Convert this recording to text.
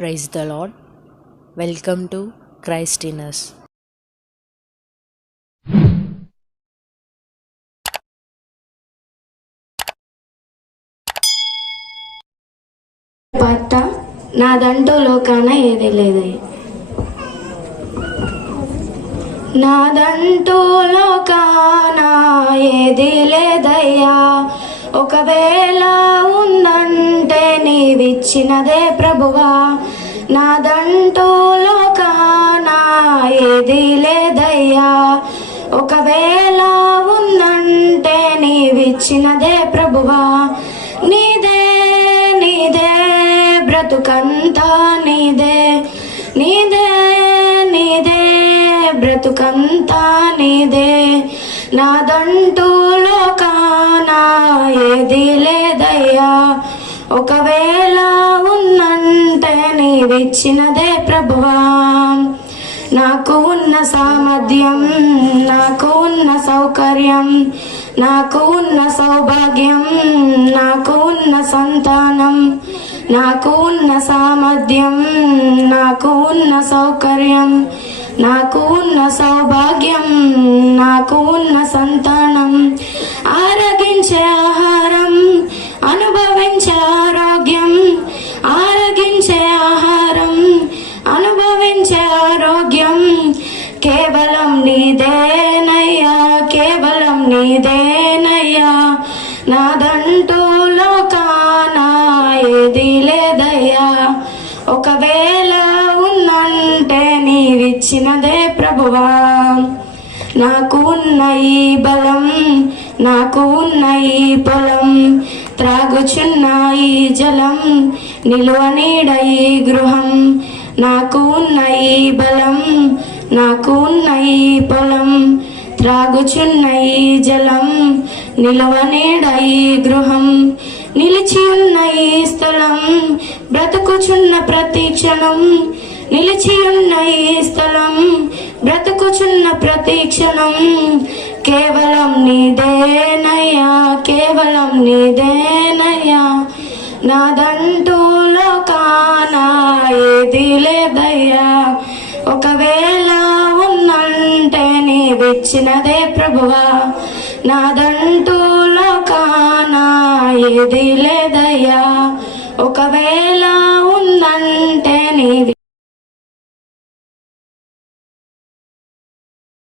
Praise the Lord. Welcome to Christ in us. పాట నాదంటూ లోకాన ఏది లేదు, నాదంటూ లోకాన ఏది లేదయ్యా. ఒకవేళ ఉందంటే నీవిచ్చినదే ప్రభువా. నాదంటూ లోకాన ఏది లేదయ్యా. ఒకవేళ ఉందంటే నీవిచ్చినదే ప్రభువా. నీదే నీదే బ్రతుకంతా నీదే, నీదే నీదే బ్రతుకంతా నీదే. నాదంటూ లోకాన ఏది లేదయ్యా. ఒకవేళ ఉన్నంటే నీవిచ్చినదే ప్రభువా. నాకు ఉన్న సామర్థ్యం, నాకు ఉన్న సౌకర్యం, నాకు ఉన్న సౌభాగ్యం, నాకు ఉన్న సంతానం, నాకు ఉన్న సామర్థ్యం, నాకు ఉన్న సౌకర్యం, నాకు ఉన్న సౌభాగ్యం, నాకు ఉన్న సంతానం, ఆరగించే ఆహారం, అనుభవించే ఆరోగ్యం, ఆరగించే ఆహారం, అనుభవించే ఆరోగ్యం కేవలం నీదేనయ్యా, కేవలం నీదేనయ్యా. నాదంటూ లోకాన ఏది లేదయ్యా. ఒకవేళ ఉన్నంటే నీవిచ్చినదే ప్రభువా. నాకు ఉన్న ఈ బలం, నాకు ఉన్న ఈ పొలం, త్రాగుచున్న ఈ జలం, నిలువ నీడ ఈ గృహం. నాకు ఉన్న ఈ బలం, నాకు ఉన్న ఈ పొలం, త్రాగుచున్న ఈ జలం, నిలువ నీడ ఈ గృహం, నిలిచి ఉన్న ఈ స్థలం, బ్రతుకుచున్న ప్రతి క్షణం, నిలిచి ఉన్న ఈ స్థలం, బ్రతుకుచున్న ప్రతి క్షణం కేవలం నీదేనయ్యా, కేవలం నీదేనయ్యా. నాదంటూ లోకాన ఏది లేదయ్యా. ఒకవేళ ఉన్నంటే నీవిచ్చినదే ప్రభువా. నాదంటూ లోకాన ఏది లేదయ్యా. ఒకవేళ ఉందంటే నీవి